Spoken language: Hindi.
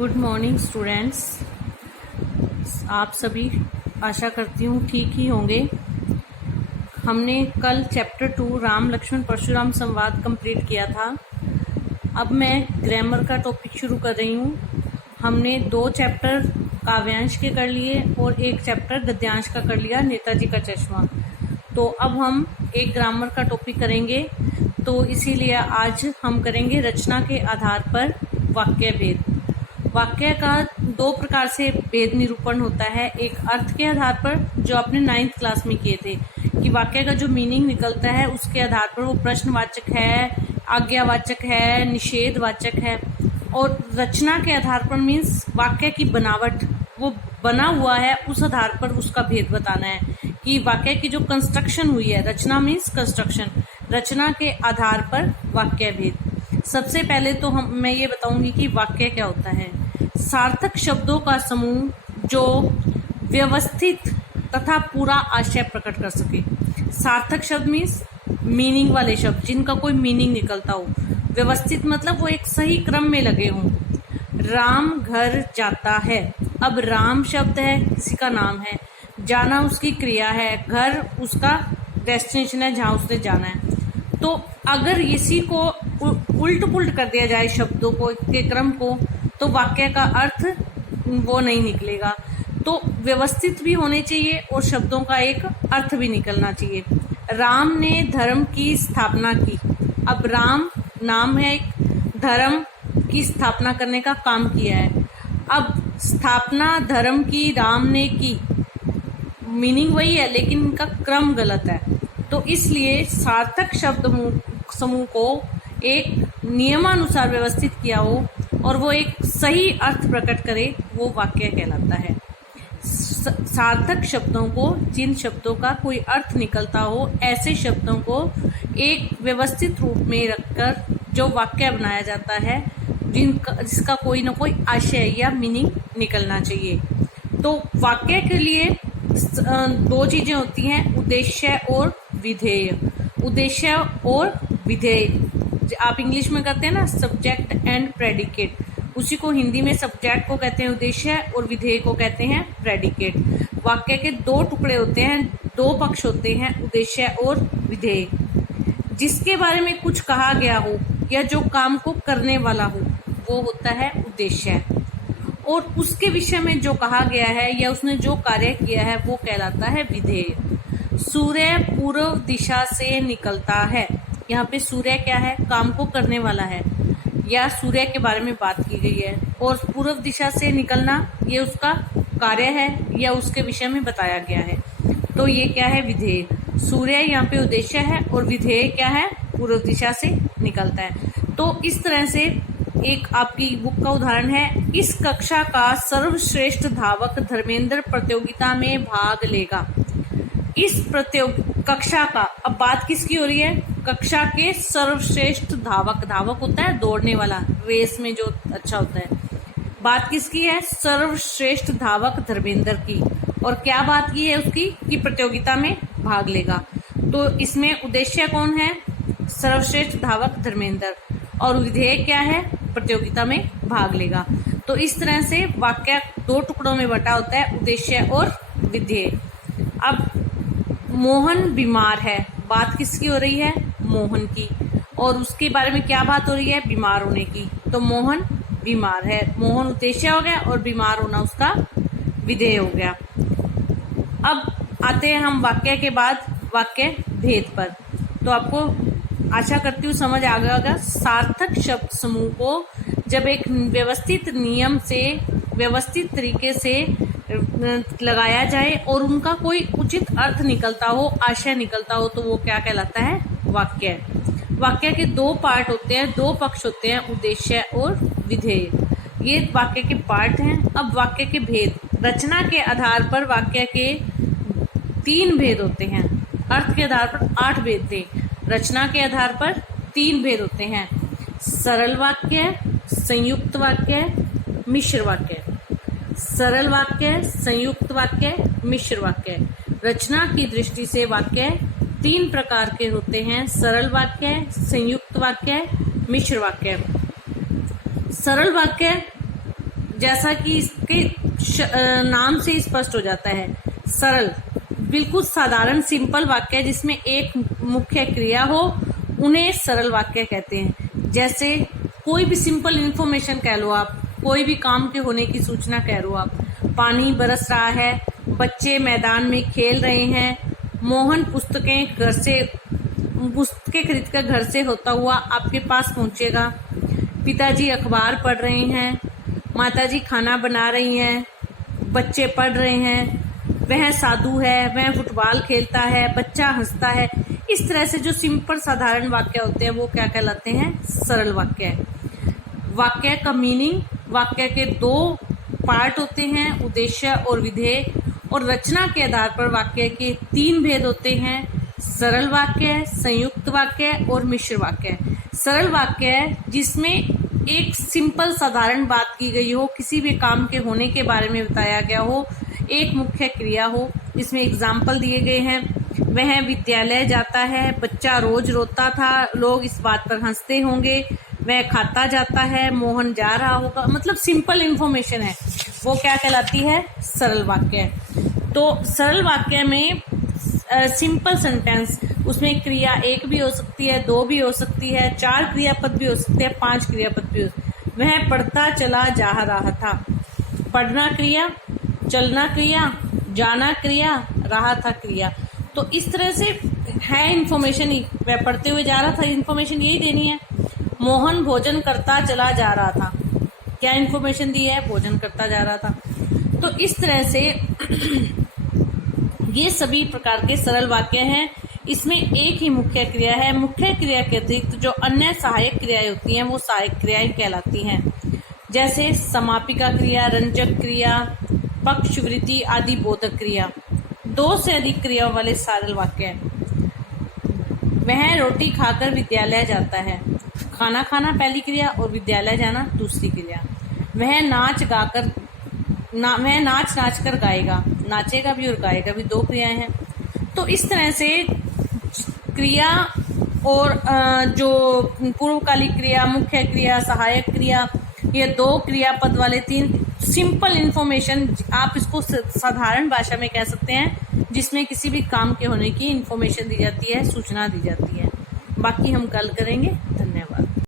Good morning students. आप सभी आशा करती हूँ ठीक ही होंगे। हमने कल चैप्टर 2 राम लक्ष्मण परशुराम संवाद कंप्लीट किया था। अब मैं ग्रामर का टॉपिक शुरू कर रही हूँ। हमने 2 चैप्टर काव्यांश के कर लिए और 1 चैप्टर गद्यांश का कर लिया, नेताजी का चश्मा। तो अब हम एक ग्रामर का टॉपिक करेंगे। तो इसीलिए आज हम करेंगे रचना के आधार पर वाक्य भेद। वाक्य का 2 प्रकार से भेद निरूपण होता है। एक अर्थ के आधार पर, जो आपने 9th क्लास में किए थे, कि वाक्य का जो मीनिंग निकलता है उसके आधार पर वो प्रश्नवाचक है, आज्ञावाचक है, निषेधवाचक है। और रचना के आधार पर मीन्स वाक्य की बनावट, वो बना हुआ है, उस आधार पर उसका भेद बताना है कि वाक्य की जो कंस्ट्रक्शन हुई है। रचना मीन्स कंस्ट्रक्शन, रचना के आधार पर वाक्य भेद। सबसे पहले तो मैं ये बताऊंगी कि वाक्य क्या होता है। सार्थक शब्दों का समूह जो व्यवस्थित तथा पूरा आशय प्रकट कर सके। सार्थक शब्द मीन्स मीनिंग वाले शब्द, जिनका कोई मीनिंग निकलता हो। व्यवस्थित मतलब वो एक सही क्रम में लगे हों। राम घर जाता है। अब राम शब्द है, किसी का नाम है, जाना उसकी क्रिया है, घर उसका डेस्टिनेशन है जहां उसने जाना है। तो अगर इसी को उल्ट पुल्ट कर दिया जाए शब्दों को के क्रम को, तो वाक्य का अर्थ वो नहीं निकलेगा। तो व्यवस्थित भी होने चाहिए और शब्दों का एक अर्थ भी निकलना चाहिए। राम ने धर्म की स्थापना की। अब राम नाम है, धर्म की स्थापना करने का काम किया है। अब स्थापना धर्म की राम ने की, मीनिंग वही है लेकिन इनका क्रम गलत है। तो इसलिए सार्थक शब्द समूह को एक नियमानुसार व्यवस्थित किया हो और वो एक सही अर्थ प्रकट करे, वो वाक्य कहलाता है। सार्थक शब्दों को, जिन शब्दों का कोई अर्थ निकलता हो, ऐसे शब्दों को एक व्यवस्थित रूप में रखकर जो वाक्य बनाया जाता है, जिसका कोई ना कोई आशय या मीनिंग निकलना चाहिए। तो वाक्य के लिए 2 चीजें होती हैं, उद्देश्य और विधेय। उद्देश्य और विधेय आप इंग्लिश में करते हैं ना, सब्जेक्ट एंड प्रेडिकेट। उसी को हिंदी में सब्जेक्ट को कहते हैं उद्देश्य और विधेय को कहते हैं प्रेडिकेट। वाक्य के 2 टुकड़े होते हैं, 2 पक्ष होते हैं, उद्देश्य और विधेय। जिसके बारे में कुछ कहा गया हो या जो काम को करने वाला हो, वो होता है उद्देश्य। और उसके विषय में जो कहा गया है या उसने जो कार्य किया है, वो कहलाता है विधेय। सूर्य पूर्व दिशा से निकलता है। यहाँ पे सूर्य क्या है? काम को करने वाला है, या सूर्य के बारे में बात की गई है। और पूर्व दिशा से निकलना, ये उसका कार्य है या उसके विषय में बताया गया है। तो ये क्या है? विधेय। सूर्य यहाँ पे उद्देश्य है और विधेय क्या है? पूर्व दिशा से निकलता है। तो इस तरह से एक आपकी बुक का उदाहरण है, इस कक्षा का सर्वश्रेष्ठ धावक धर्मेंद्र प्रतियोगिता में भाग लेगा। इस कक्षा का, अब बात किसकी हो रही है? कक्षा के सर्वश्रेष्ठ धावक। धावक होता है दौड़ने वाला, रेस में जो अच्छा होता है। बात किसकी है? सर्वश्रेष्ठ धावक धर्मेंद्र की। और क्या बात की है उसकी? कि प्रतियोगिता में भाग लेगा। तो इसमें उद्देश्य कौन है? सर्वश्रेष्ठ धावक धर्मेंद्र। और विधेय क्या है? प्रतियोगिता में भाग लेगा। तो इस तरह से वाक्य 2 टुकड़ों में बटा होता है, उद्देश्य और विधेय। अब मोहन बीमार है। बात किसकी हो रही है? मोहन की। और उसके बारे में क्या बात हो रही है? बीमार होने की। तो मोहन बीमार है। मोहन उद्देश्य हो गया और बीमार होना उसका विधेय हो गया। अब आते हैं हम वाक्य के बाद वाक्य भेद पर। तो आपको आशा करती हूँ समझ आ गया होगा। सार्थक शब्द समूह को जब एक व्यवस्थित नियम से, व्यवस्थित तरीके से लगाया जाए और उनका कोई उचित अर्थ निकलता हो, आशय निकलता हो, तो वो क्या कहलाता है? वाक्य। वाक्य के 2 पार्ट होते हैं, 2 पक्ष होते हैं, उद्देश्य और विधेय। ये वाक्य के पार्ट हैं। अब वाक्य के भेद। रचना के आधार पर वाक्य के 3 भेद होते हैं। अर्थ के आधार पर 8 भेद थे। रचना के आधार पर 3 भेद होते हैं, सरल वाक्य, संयुक्त वाक्य, मिश्र वाक्य। सरल वाक्य, संयुक्त वाक्य, मिश्र वाक्य। रचना की दृष्टि से वाक्य 3 प्रकार के होते हैं, सरल वाक्य, संयुक्त वाक्य, मिश्र वाक्य। सरल वाक्य जैसा कि इसके नाम से स्पष्ट हो जाता है, सरल, बिल्कुल साधारण सिंपल वाक्य जिसमें एक मुख्य क्रिया हो, उन्हें सरल वाक्य कहते हैं। जैसे कोई भी सिंपल इंफॉर्मेशन कह लो आप, कोई भी काम के होने की सूचना कह लो आप। पानी बरस रहा है, बच्चे मैदान में खेल रहे हैं, मोहन पुस्तकें खरीदकर घर से होता हुआ आपके पास पहुंचेगा, पिताजी अखबार पढ़ रहे हैं, माताजी खाना बना रही हैं, बच्चे पढ़ रहे हैं, वह साधु है, वह फुटबॉल खेलता है, बच्चा हंसता है। इस तरह से जो सिंपल साधारण वाक्य होते हैं वो क्या कहलाते हैं? सरल वाक्य। वाक्य का मीनिंग, वाक्य के दो पार्ट होते हैं, उद्देश्य और विधेय, और रचना के आधार पर वाक्य के तीन भेद होते हैं, सरल वाक्य, संयुक्त वाक्य और मिश्र वाक्य। सरल वाक्य जिसमें एक सिंपल साधारण बात की गई हो, किसी भी काम के होने के बारे में बताया गया हो, एक मुख्य क्रिया हो। इसमें एग्जाम्पल दिए गए हैं, वह विद्यालय जाता है, बच्चा रोज रोता था, लोग इस बात पर हंसते होंगे, वह खाता जाता है, मोहन जा रहा होगा। मतलब सिंपल इंफॉर्मेशन है, वो क्या कहलाती है? सरल वाक्य। तो सरल वाक्य में सिंपल सेंटेंस, उसमें क्रिया एक भी हो सकती है, दो भी हो सकती है, चार क्रियापद भी हो सकते हैं, पांच क्रियापद भी हो सकते। वह पढ़ता चला जा रहा था, पढ़ना क्रिया, चलना क्रिया, जाना क्रिया, रहा था क्रिया। तो इस तरह से है इन्फॉर्मेशन ही, वह पढ़ते हुए जा रहा था, इन्फॉर्मेशन यही देनी है। मोहन भोजन करता चला जा रहा था, क्या इन्फॉर्मेशन दी है? भोजन करता जा रहा था। तो इस तरह से ये सभी प्रकार के सरल वाक्य हैं। इसमें एक ही मुख्य क्रिया है, मुख्य क्रिया के अतिरिक्त जो अन्य सहायक क्रियाएं होती हैं वो सहायक क्रियाएं कहलाती हैं। जैसे समापिका क्रिया, रंजक क्रिया, पक्षवृत्ति आदि बोधक क्रिया। दो से अधिक क्रियाओं वाले सरल वाक्य। वह रोटी खाकर विद्यालय जाता है, खाना खाना पहली क्रिया और विद्यालय जाना दूसरी क्रिया। वह नाच नाच कर गाएगा, नाचेगा भी और गाएगा भी, दो क्रियाएं हैं। तो इस तरह से क्रिया और जो पूर्वकालिक क्रिया, मुख्य क्रिया, सहायक क्रिया, ये दो क्रियापद वाले तीन सिंपल इंफॉर्मेशन, आप इसको साधारण भाषा में कह सकते हैं, जिसमें किसी भी काम के होने की इंफॉर्मेशन दी जाती है, सूचना दी जाती है। बाकी हम कल करेंगे। धन्यवाद।